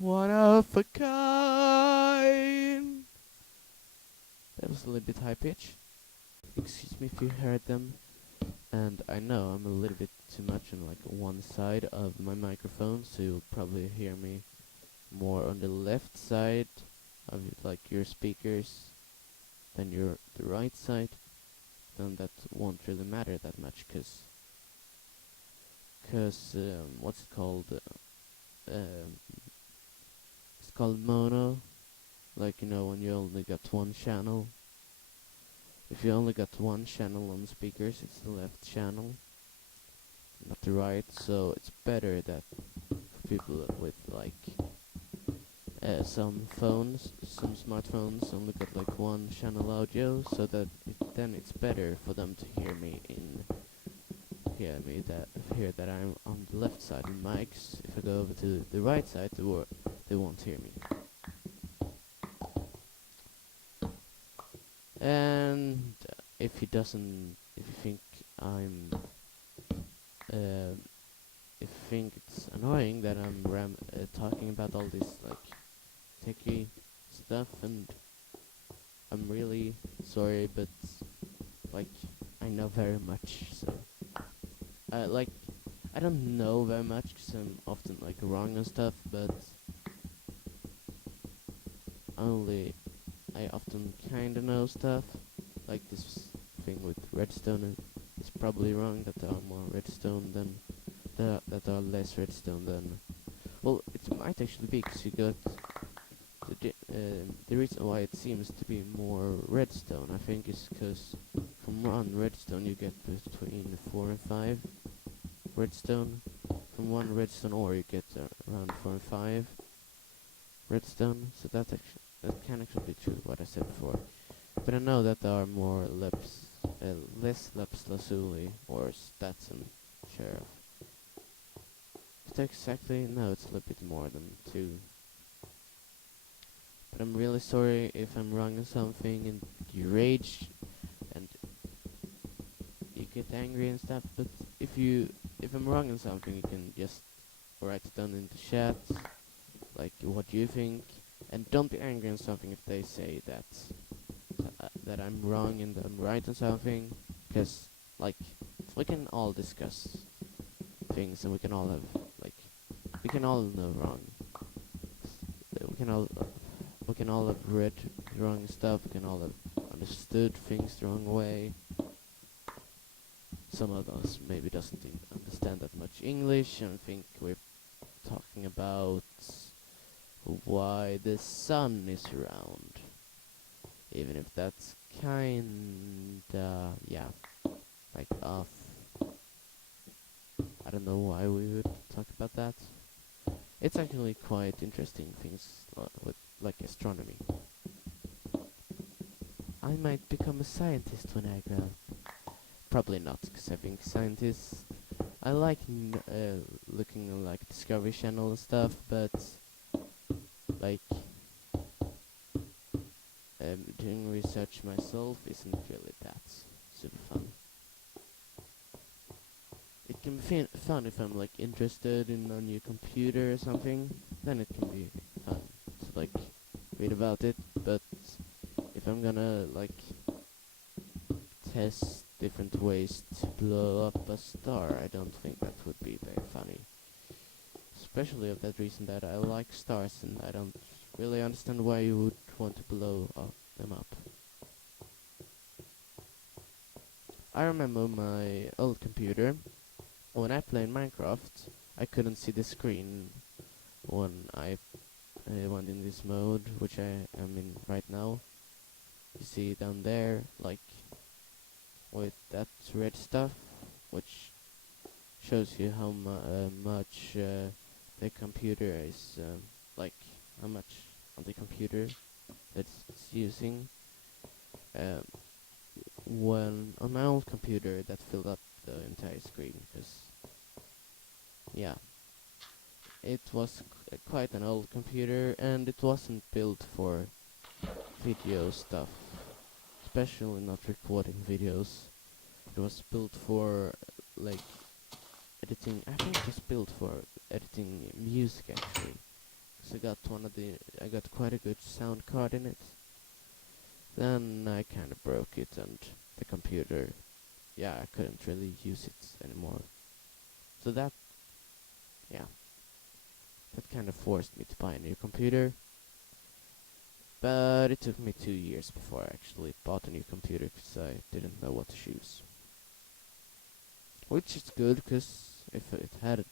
One of a kind. That was a little bit high pitch. Excuse me if you heard them. And I know I'm a little bit too much on like one side of my microphone, so you'll probably hear me more on the left side of like your speakers than the right side. Then that won't really matter that much, cause what's it called? It's called mono. Like, when you only got one channel. If you only got one channel on the speakers, it's the left channel, not the right. So it's better that for people with like some smartphones only got like one channel audio, so that then it's better for them to hear that I'm on the left side of the mics. If I go over to the right side, they won't hear me. And if you think I'm, uh, if you think it's annoying that I'm talking about all this like techie stuff, and I'm really sorry, but like I know very much, so like I don't know very much because I'm often like wrong and stuff, but only I often kinda know stuff. Like this thing with redstone, it's probably wrong that there are more redstone than that are less redstone than. Well, it might actually be because you got the reason why it seems to be more redstone. I think is because from one redstone you get between 4 and 5 redstone. From one redstone ore you get around 4 and 5 redstone. So that can actually be true what I said before. But I know that there are more less lapis lazuli or Stetson sheriff. Is that exactly? No, it's a little bit more than 2. But I'm really sorry if I'm wrong on something and you rage and you get angry and stuff. But if I'm wrong on something, you can just write it down in the chat, like what you think, and don't be angry on something if they say that I'm wrong and I'm right on something, because like we can all discuss things and we can all know wrong. We can all have read wrong stuff. We can all have understood things the wrong way. Some of us maybe doesn't understand that much English and think we're talking about why the sun is round, even if that's kinda like off. I don't know why we would talk about that. It's actually quite interesting things with like astronomy. I might become a scientist when I grow. Probably not, because I think scientists. I like looking on like Discovery Channel and stuff, but like doing research myself isn't really that super fun. It can be fun if I'm like interested in a new computer or something. Then it can be fun to like read about it. But if I'm gonna like test different ways to blow up a star, I don't think that would be very funny. Especially of that reason that I like stars and I don't really understand why you would want to blow them up. I remember my old computer. When I played Minecraft, I couldn't see the screen when I went in this mode, which I am in right now. You see down there, like with that red stuff, which shows you how much the computer is, like how much of the computer that it's using. Um, when on my old computer, that filled up the entire screen, because yeah, it was quite an old computer and it wasn't built for video stuff, especially not recording videos. It was built for like editing. I think it was built for editing music actually. because I got quite a good sound card in it. Then I kind of broke it, and the computer, yeah, I couldn't really use it anymore. So yeah, that kind of forced me to buy a new computer. But it took me 2 years before I actually bought a new computer because I didn't know what to choose. Which is good, because if it had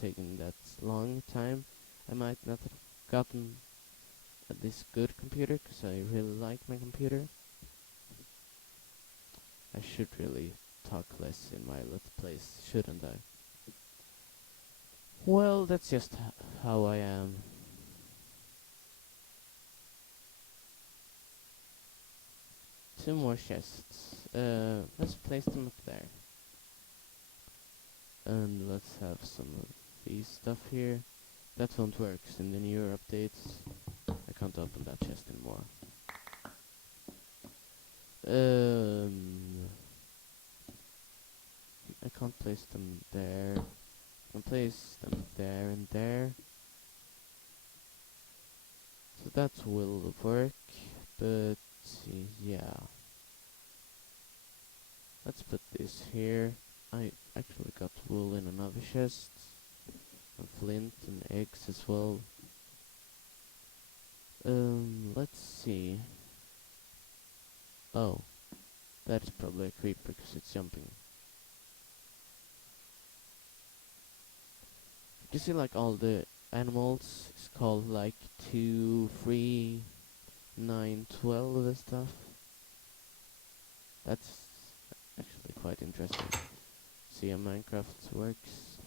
taken that long time, I might not have gotten this good computer, because I really like my computer. I should really talk less in my Let's Plays, shouldn't I? Well, that's just how I am. Two more chests. Let's place them up there. And let's have some of these stuff here. That won't work in the newer updates. I can't open that chest anymore. I can't place them there. I can place them there and there. So that will work, but yeah. Let's put this here. I actually got wool in another chest, and flint and eggs as well. Let's see. Oh, that is probably a creeper because it's jumping. You see, like, all the animals is called like 2, 3, 9, 12 and stuff. That's actually quite interesting. See how Minecraft works.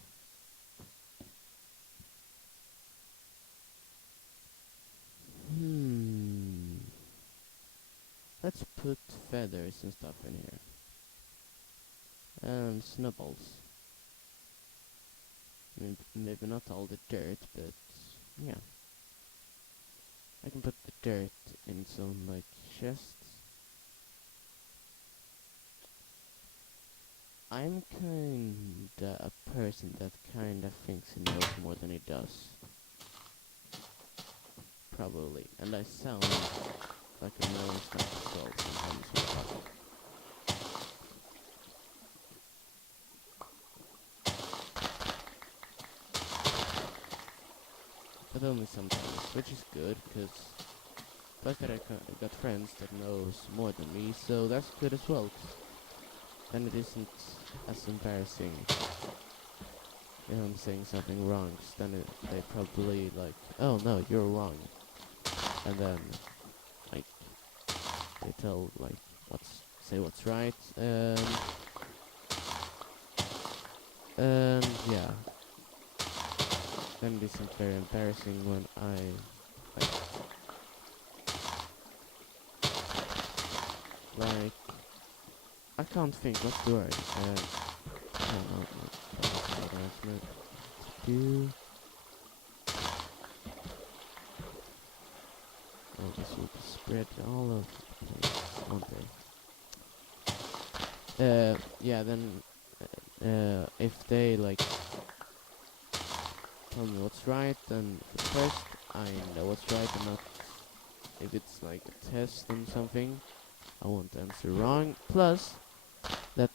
Let's put feathers and stuff in here. And snowballs. Maybe not all the dirt, but yeah. I can put the dirt in some, like, chests. I'm kinda a person that kinda thinks he knows more than he does. Probably. And I sound like a knowing stuff as well sometimes when I talk. But only sometimes, which is good, because plus that I got friends that knows more than me, so that's good as well. Then it isn't as embarrassing if I'm saying something wrong, 'cause then they probably like, oh no, you're wrong, and then like they tell like say what's right, and yeah, then it isn't very embarrassing when like I can't think what's the word. I don't know what I meant to do. Oh, this will be spread all over the place one day. Yeah, then if they like tell me what's right, then first I know what's right, and not if it's like a test and something, I won't answer wrong. Plus, that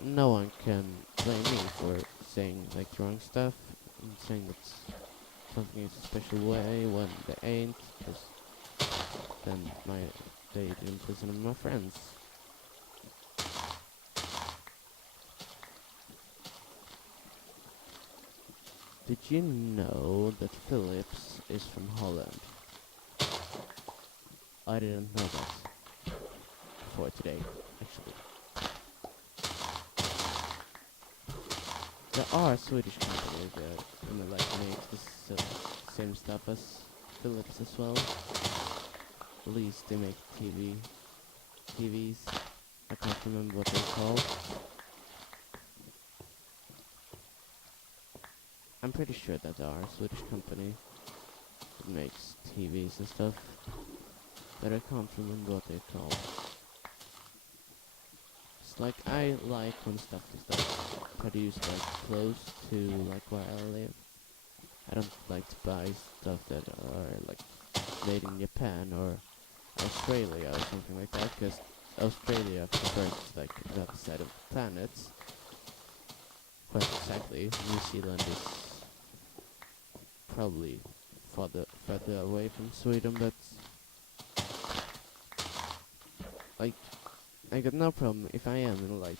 no one can blame me for saying like wrong stuff and saying that something is a special way when they ain't, because then they didn't listen to my friends. Did you know that Philips is from Holland? I didn't know that before today, actually. There are Swedish companies that like make the same stuff as Philips as well. At least they make TVs. I can't remember what they're called. I'm pretty sure that there are a Swedish company that makes TVs and stuff, but I can't remember what they're called. It's like I like when stuff is like produced like close to like where I live. I don't like to buy stuff that are like made in Japan or Australia or something like that, because Australia prefers like the other side of the planet. Quite exactly. New Zealand is probably further away from Sweden, but like I got no problem if I am in like